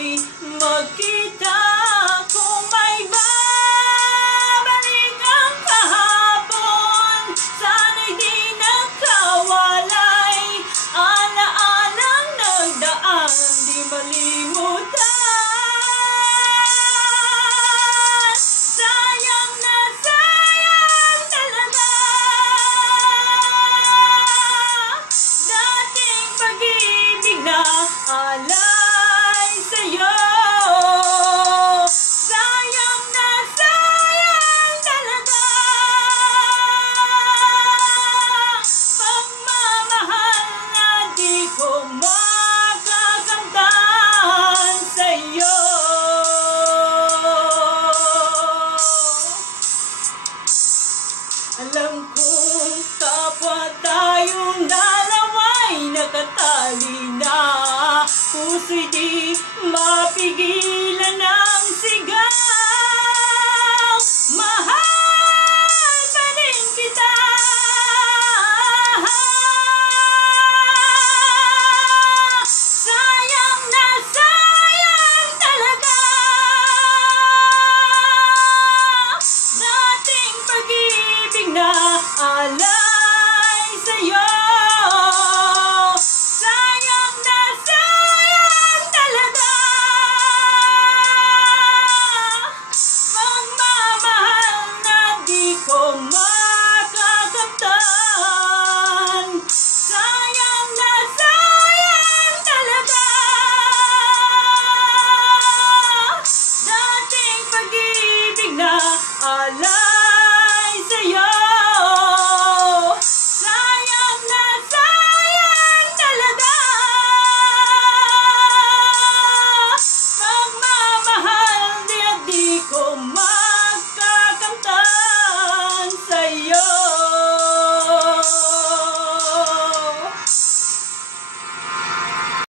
muling magkita. Kung may babalik ang kahapon, sana'y di nakawalay. Alaalang nagdaan, di malimutan. Sayang na sayang talaga dating pag-ibig na alay sa'yo. Sayang na sayang talaga pagmamahal na di ko makakamtan sa'yo. Alam kong kapwa tayong dalawa'y nakatali na, puso'y di mapigil.